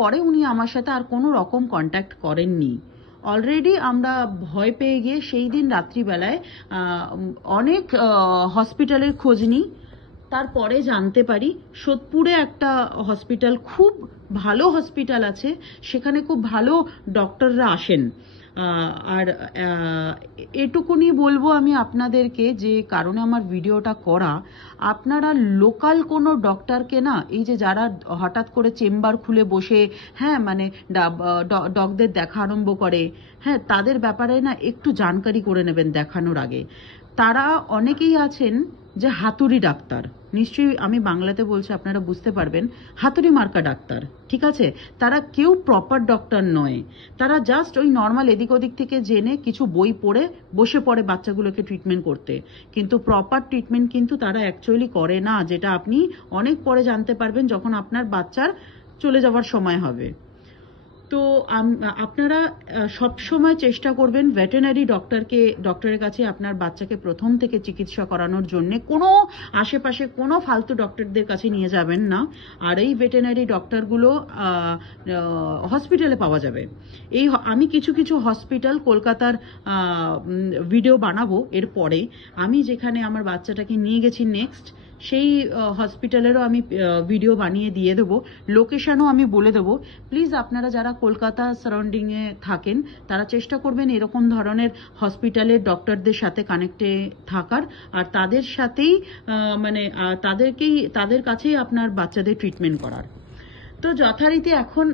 তারপরে উনি আমার সাথে আর কোনো রকম কন্ট্যাক্ট করেননি। অলরেডি আমরা ভয় পেয়ে গিয়ে সেই দিন রাত্রিবেলায় অনেক হসপিটালের খোঁজ নিই। তারপরে জানতে পারি সোদপুরে একটা হসপিটাল, খুব ভালো হসপিটাল আছে, সেখানে খুব ভালো ডক্টররা আসেন। আর এটুকুনি বলবো আমি আপনাদেরকে, যে কারণে আমার ভিডিওটা করা, আপনারা লোকাল কোনো ডক্টরকে না, এই যে যারা হঠাৎ করে চেম্বার খুলে বসে, হ্যাঁ মানে ডগদের দেখা আরম্ভ করে, হ্যাঁ তাদের ব্যাপারে না একটু জানকারি করে নেবেন দেখানোর আগে। তারা অনেকেই আছেন যে হাতুড়ি ডাক্তার, নিশ্চয়ই আমি বাংলাতে বলছি আপনারা বুঝতে পারবেন, হাতুড়ি মার্কা ডাক্তার, ঠিক আছে? তারা কেউ প্রপার ডক্টর নয়, তারা জাস্ট ওই নর্মাল এদিক ওদিক থেকে জেনে কিছু বই পড়ে বসে পড়ে বাচ্চাগুলোকে ট্রিটমেন্ট করতে, কিন্তু প্রপার ট্রিটমেন্ট কিন্তু তারা অ্যাকচুয়ালি করে না, যেটা আপনি অনেক পরে জানতে পারবেন যখন আপনার বাচ্চার চলে যাওয়ার সময় হবে। তো আপনারা সবসময় চেষ্টা করবেন ভেটেরিনারি ডক্টরের কাছে আপনার বাচ্চাকে প্রথম থেকে চিকিৎসা করানোর জন্য। কোনো আশেপাশে কোনো ফালতু ডক্টরদের কাছে নিয়ে যাবেন না। আর এই ভেটেরিনারি ডক্টরগুলো হসপিটালে পাওয়া যাবে। আমি কিছু কিছু হসপিটাল কলকাতার ভিডিও বানাবো এরপরে। আমি যেখানে আমার বাচ্চাটাকে নিয়ে গেছি নেক্সট, সেই হসপিটালেরও আমি ভিডিও বানিয়ে দিয়ে দেবো, লোকেশনও আমি বলে দেবো। প্লিজ আপনারা যারা কলকাতা সারাউন্ডিংয়ে থাকেন তারা চেষ্টা করবেন এরকম ধরনের হসপিটালের ডক্টরদের সাথে কানেক্টে থাকার, আর তাদের সাথেই তাদের কাছেই আপনার বাচ্চাদের ট্রিটমেন্ট করার। তো যথারীতি এখন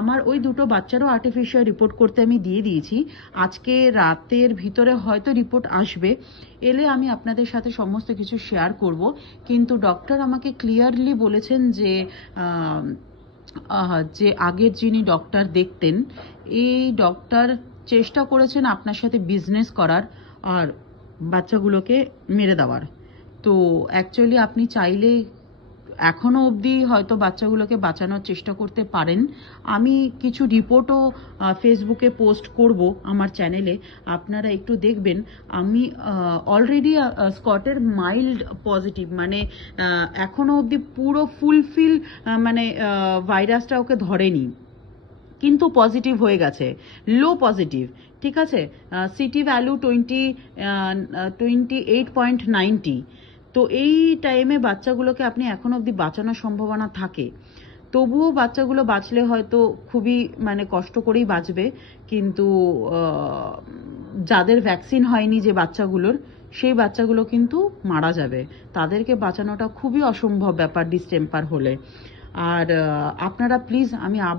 আমার ওই দুটো বাচ্চারও আর্টিফিশিয়াল রিপোর্ট করতে আমি দিয়ে দিয়েছি। আজকে রাতের ভিতরে হয়তো রিপোর্ট আসবে, এলে আমি আপনাদের সাথে সমস্ত কিছু শেয়ার করব। কিন্তু ডক্টর আমাকে ক্লিয়ারলি বলেছেন যে আগের যিনি ডক্টর দেখতেন, এই ডক্টর চেষ্টা করেছেন আপনার সাথে বিজনেস করার আর বাচ্চাগুলোকে মেরে দেওয়ার। তো অ্যাকচুয়ালি আপনি চাইলে এখনো অবধি হয়তো বাচ্চাগুলোকে বাঁচানোর চেষ্টা করতে পারেন। আমি কিছু রিপোর্টও ফেসবুকে পোস্ট করব আমার চ্যানেলে, আপনারা একটু দেখবেন। আমি অলরেডি স্কটের মাইল্ড পজিটিভ, মানে এখনো অবধি পুরো ফুলফিল ভাইরাসটা ওকে ধরেনি, কিন্তু পজিটিভ হয়ে গেছে, লো পজিটিভ, ঠিক আছে? City value 28.90। তো এই টাইমে বাচ্চাগুলোকে আপনি এখন অবধি বাঁচানোর সম্ভাবনা থাকে, তবুও বাচ্চাগুলো বাঁচলে হয়তো খুবই কষ্ট করেই বাঁচবে, কিন্তু যাদের ভ্যাকসিন হয়নি যে বাচ্চাগুলোর, সেই বাচ্চাগুলো কিন্তু মারা যাবে। তাদেরকে বাঁচানোটা খুবই অসম্ভব ব্যাপার ডিস্টেম্পার হলে। আর আপনারা প্লিজ, আমি